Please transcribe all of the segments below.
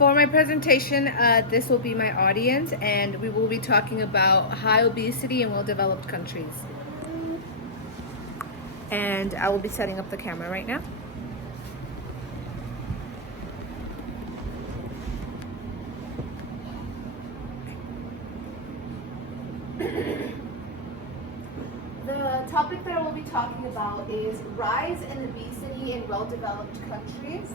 For my presentation, this will be my audience, and we will be talking about high obesity in well-developed countries. And I will be setting up the camera right now. The topic that I will be talking about is rise in obesity in well-developed countries.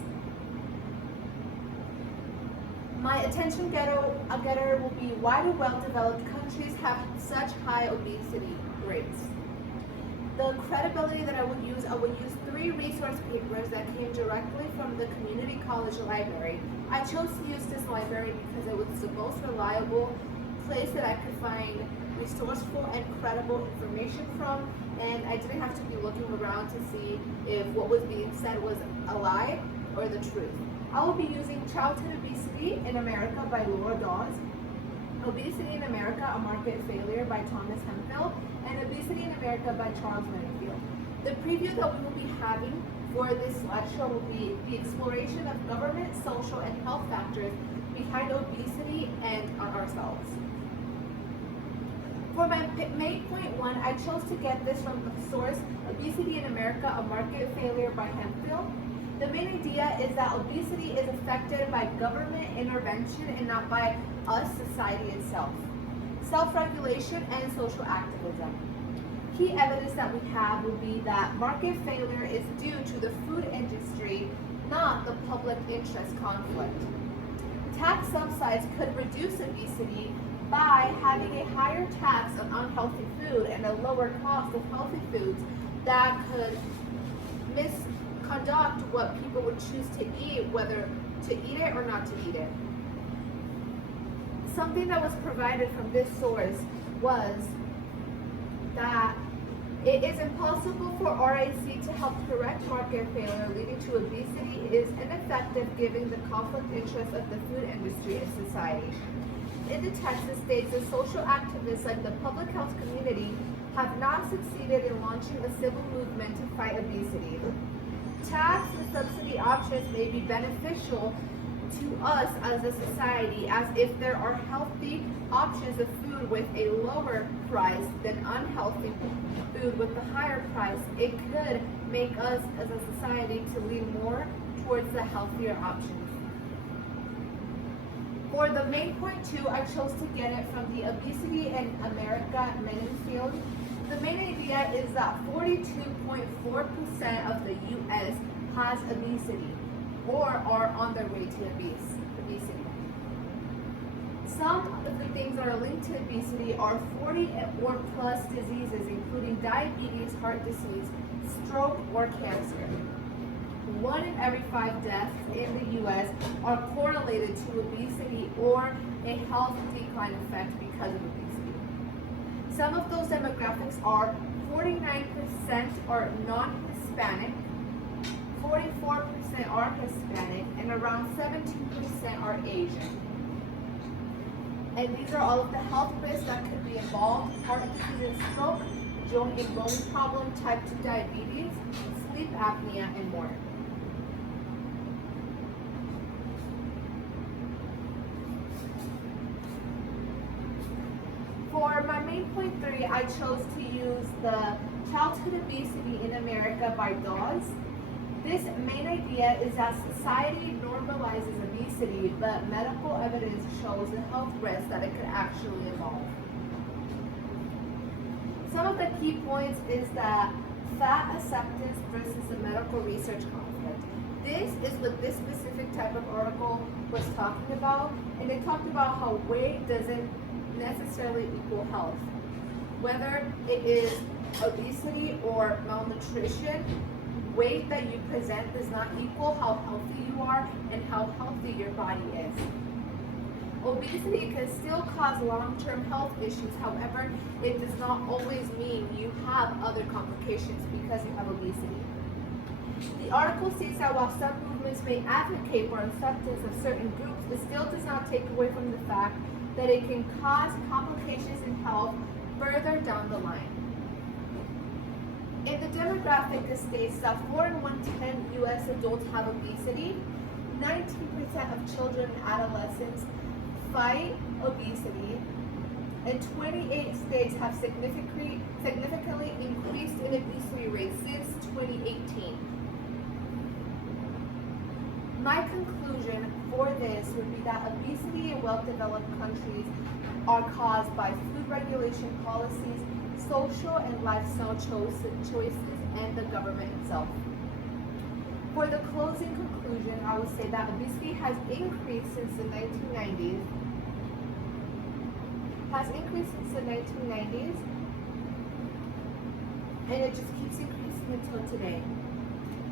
My attention getter will be, why do well-developed countries have such high obesity rates? The credibility that I would use three resource papers that came directly from the community college library. I chose to use this library because it was the most reliable place that I could find resourceful and credible information from, and I didn't have to be looking around to see if what was being said was a lie or the truth. I will be using Childhood Obesity in America by Laura Dawes, Obesity in America, A Market Failure by Thomas Hemphill, and Obesity in America by Charles Renfield. The preview that we will be having for this slideshow will be the exploration of government, social, and health factors behind obesity and ourselves. For my main point one, I chose to get this from the source, Obesity in America, A Market Failure by Hemphill. The main idea is that obesity is affected by government intervention and not by us, society itself. Self-regulation and social activism. Key evidence that we have would be that market failure is due to the food industry, not the public interest conflict. Tax subsidies could reduce obesity by having a higher tax on unhealthy food and a lower cost of healthy foods that could misconduct what people would choose to eat, whether to eat it or not to eat it. Something that was provided from this source was that it is impossible for RIC to help correct market failure leading to obesity is ineffective given the conflict interests of the food industry and society. In the text, it states that social activists like the public health community have not succeeded in launching a civil movement to fight obesity. Tax and subsidy options may be beneficial to us as a society, as if there are healthy options of food with a lower price than unhealthy food with a higher price, it could make us as a society to lean more towards the healthier options. For the main point two, I chose to get it from the Obesity in America Mendenfield. The main idea is that 42.4% of the U.S. has obesity or are on their way to obesity. Some of the things that are linked to obesity are 40 or plus diseases, including diabetes, heart disease, stroke, or cancer. 1 in every 5 deaths in the U.S. are correlated to obesity or a health decline effect because of obesity. Some of those demographics are 49% are non-Hispanic, 44% are Hispanic, and around 17% are Asian. And these are all of the health risks that could be involved: heart disease, stroke, joint and bone problem, type 2 diabetes, sleep apnea, and more. For my main point 3, I chose to use the Childhood Obesity in America by Dawes. This main idea is that society normalizes obesity, but medical evidence shows the health risks that it could actually involve. Some of the key points is that fat acceptance versus the medical research conflict. This is what this specific type of article was talking about, and they talked about how weight doesn't necessarily equal health. Whether it is obesity or malnutrition, weight that you present does not equal how healthy you are and how healthy your body is. Obesity can still cause long-term health issues. However, it does not always mean you have other complications because you have obesity. The article states that while some movements may advocate for acceptance of certain groups, it still does not take away from the fact that it can cause complications in health further down the line. In the demographic, it states that 4 in 110 U.S. adults have obesity. 19% of children and adolescents fight obesity, and 28 states have significantly increased in obesity rates since 2018. My conclusion for this would be that obesity in well-developed countries are caused by food regulation policies, social and lifestyle choices, and the government itself. For the closing conclusion, I would say that obesity has increased since the 1990s. And it just keeps increasing until today.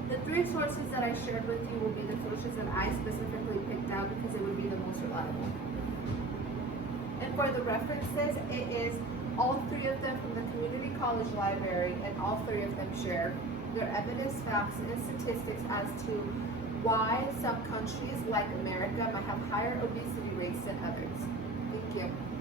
The three sources that I shared with you will be the sources that I specifically picked out because it would be the most reliable. And for the references, it is all three of them from the Community College Library, and all three of them share their evidence, facts, and statistics as to why some countries like America might have higher obesity rates than others. Thank you.